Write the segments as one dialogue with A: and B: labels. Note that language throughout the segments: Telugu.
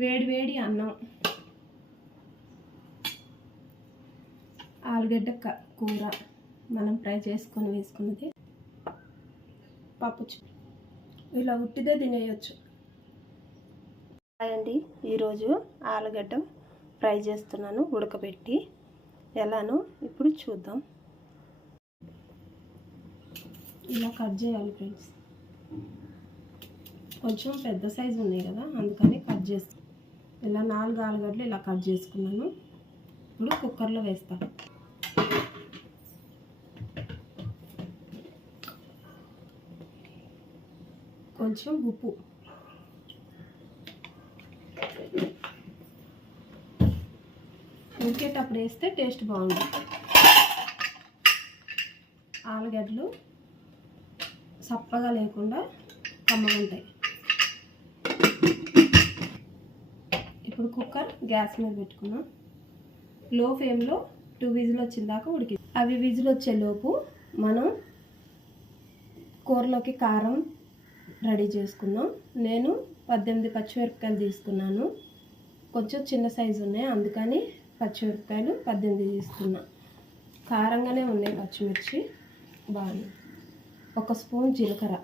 A: వేడి వేడి అన్నం. ఆలుగడ్డ కూర మనం ఫ్రై చేసుకొని వేసుకున్నది. పప్పు ఇలా ఉట్టిదే తినేయచ్చు. అండి. ఈరోజు ఆలుగడ్డ ఫ్రై చేస్తున్నాను ఉడకబెట్టి. ఎలానో ఇప్పుడు చూద్దాం. ఇలా కట్ చేయాలి ఫ్రెండ్స్. కొంచెం పెద్ద సైజు ఉన్నాయి కదా అందుకని కట్ చేస్తాను ఇలా నాలుగు ఆలుగడ్డలు ఇలా కట్ చేసుకున్నాను. ఇప్పుడు కుక్కర్లో వేస్తాను కొంచెం ఉప్పు. ఉడికేటప్పుడు వేస్తే టేస్ట్ బాగుంటుంది. ఆలుగడ్డలు సప్పగా లేకుండా కమ్మగా ఉంటాయి ఇప్పుడు కుక్కర్ గ్యాస్ మీద పెట్టుకున్నాం. లో ఫ్లేమ్లో టూ విజిల్ వచ్చిన దాకా ఉడికి అవి విజిల్ వచ్చేలోపు మనం కూరలోకి కారం రెడీ చేసుకుందాం. నేను పద్దెనిమిది పచ్చిమిరపకాయలు తీసుకున్నాను. కొంచెం చిన్న సైజు ఉన్నాయి. అందుకని పచ్చిమిరపకాయలు పద్దెనిమిది తీసుకున్నా. కారంగానే ఉన్నాయి పచ్చిమిర్చి. బాగా ఒక స్పూన్ జీలకర్ర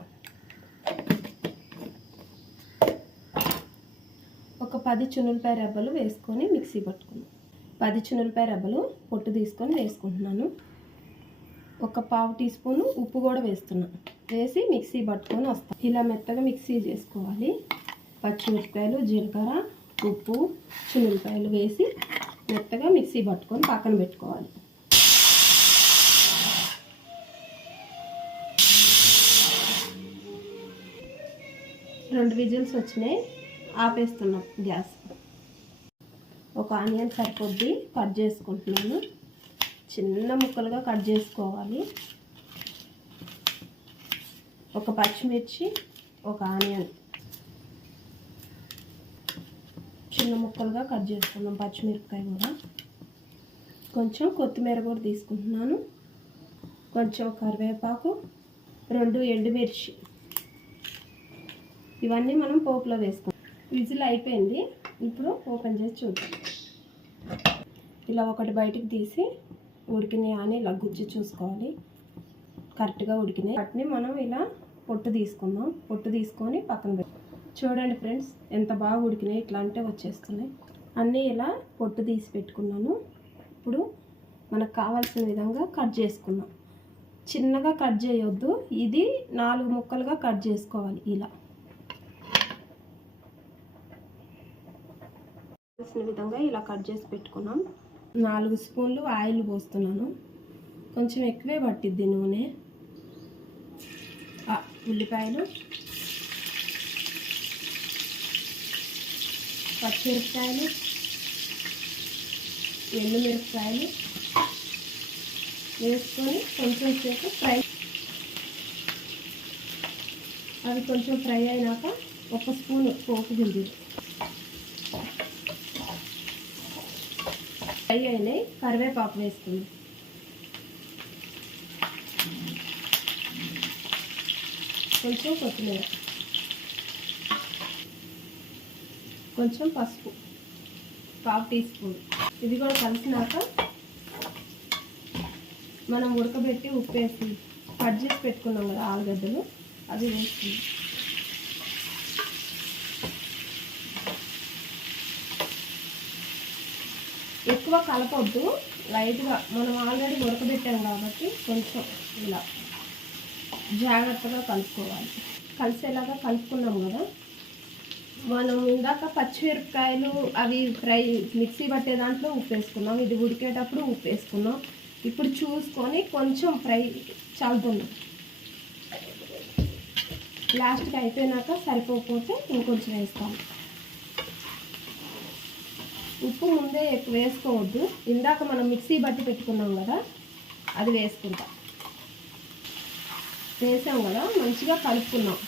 A: ఒక పది చున్నులపాయ రెబ్బలు వేసుకొని మిక్సీ పట్టుకున్నాను పది చున్నులపాయ రెబ్బలు పొట్టు తీసుకొని వేసుకుంటున్నాను. ఒక పావు టీ స్పూన్ ఉప్పు కూడా వేస్తున్నాను వేసి మిక్సీ పట్టుకొని వస్తాను ఇలా మెత్తగా మిక్సీ చేసుకోవాలి. పచ్చిమిరపకాయలు జీలకర్ర ఉప్పు చున్నులపాయలు వేసి మెత్తగా మిక్సీ పట్టుకొని పక్కన పెట్టుకోవాలి. రెండు విజిల్స్ వచ్చినాయి. ఆపేస్తున్నాం గ్యాస్. ఒక ఆనియన్ సరిపోద్ది కట్ చేసుకుంటున్నాను. చిన్న ముక్కలుగా కట్ చేసుకోవాలి. ఒక పచ్చిమిర్చి ఒక ఆనియన్. చిన్న ముక్కలుగా కట్ చేసుకున్నాం పచ్చిమిరపకాయ కూడా. కొంచెం కొత్తిమీర కూడా తీసుకుంటున్నాను. కొంచెం కరివేపాకు రెండు ఎండుమిర్చి. ఇవన్నీ మనం పోపులో వేసుకుంటాం విజిల్ అయిపోయింది. ఇప్పుడు ఓపెన్ చేసి చూద్దాం. ఇలా ఒకటి బయటికి తీసి ఉడికినాయి అని ఇలా గుచ్చి చూసుకోవాలి. కరెక్ట్గా ఉడికినాయి. వాటిని మనం ఇలా పొట్టు తీసుకుందాం. పొట్టు తీసుకొని పక్కన చూడండి ఫ్రెండ్స్ ఎంత బాగా ఉడికినాయి ఇట్లా అంటే వచ్చేస్తున్నాయి. అన్నీ ఇలా పొట్టు తీసి పెట్టుకున్నాను. ఇప్పుడు మనకు కావాల్సిన విధంగా కట్ చేసుకుందాం. చిన్నగా కట్ చేయొద్దు. ఇది నాలుగు ముక్కలుగా కట్ చేసుకోవాలి ఇలా. కావాల్సిన విధంగా ఇలా కట్ చేసి పెట్టుకున్నాం. నాలుగు స్పూన్లు ఆయిల్ పోస్తున్నాను. కొంచెం ఎక్కువే పట్టిద్ది నూనె. ఉల్లిపాయలు. పచ్చిమిరపకాయలు. ఎండుమిరపకాయలు. వేసుకొని కొంచెం సేపు ఫ్రై అవి కొంచెం ఫ్రై అయినాక ఒక స్పూన్ పోపు గింజలు. ఫ్రై అయినాయి కరివేపాకు వేసుకుంది. కొంచెం కొత్తిమీర. కొంచెం పసుపు. పావు టీ స్పూన్. ఇది కూడా కలిసినాక మనం ఉడకబెట్టి ఉప్పు వేసి కట్ చేసి పెట్టుకున్నాం కదా ఆలుగడ్డలు అది వేస్తుంది ఎక్కువ కలపొద్దు. లైట్గా మనం ఆల్రెడీ ఉడకబెట్టాం కాబట్టి కొంచెం ఇలా జాగ్రత్తగా కలుపుకోవాలి. కలిసేలాగా కలుపుకున్నాం కదా. మనం ఇందాక పచ్చిమిరపకాయలు అవి ఫ్రై మిక్సీ పట్టే దాంట్లో ఉప్పు వేసుకున్నాం ఇది ఉడికేటప్పుడు ఉప్పు వేసుకున్నాం ఇప్పుడు చూసుకొని కొంచెం ఫ్రై చల్లుతున్నాం లాస్ట్కి అయిపోయినాక సరిపోకపోతే ఇంకొంచెం వేస్తాం. ఉప్పు ముందే ఎక్కువ వేసుకోవద్దు. ఇందాక మనం మిక్సీ బట్టి పెట్టుకున్నాం కదా అది వేసుకుంటాం. వేసాం కదా మంచిగా కలుపుకున్నాం.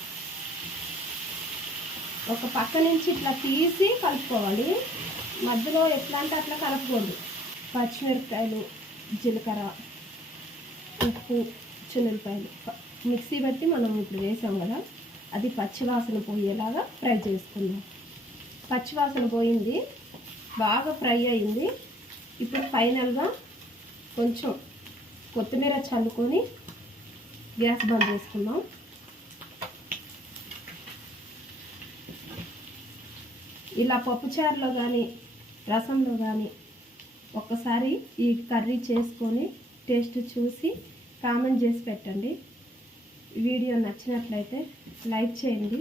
A: ఒక పక్క నుంచి ఇట్లా తీసి కలుపుకోవాలి. మధ్యలో ఎట్లా అంటే అట్లా కలపకూడదు పచ్చిమిరపకాయలు జీలకర్ర ఉప్పు చిన్నపాయలు మిక్సీ బట్టి మనం ఇప్పుడు వేసాం కదా అది పచ్చివాసన పోయేలాగా ఫ్రై చేసుకుందాం. పచ్చివాసన పోయింది. బాగా ఫ్రై అయింది. ఇప్పుడు ఫైనల్గా కొంచెం కొత్తిమీర చల్లుకొని గ్యాస్ బంద్ చేసుకుందాం. ఇలా పప్పుచారులో కానీ రసంలో కానీ ఒక్కసారి ఈ కర్రీ చేసుకొని టేస్ట్ చూసి కామెంట్ చేసి పెట్టండి. వీడియో నచ్చినట్లయితే లైక్ చేయండి.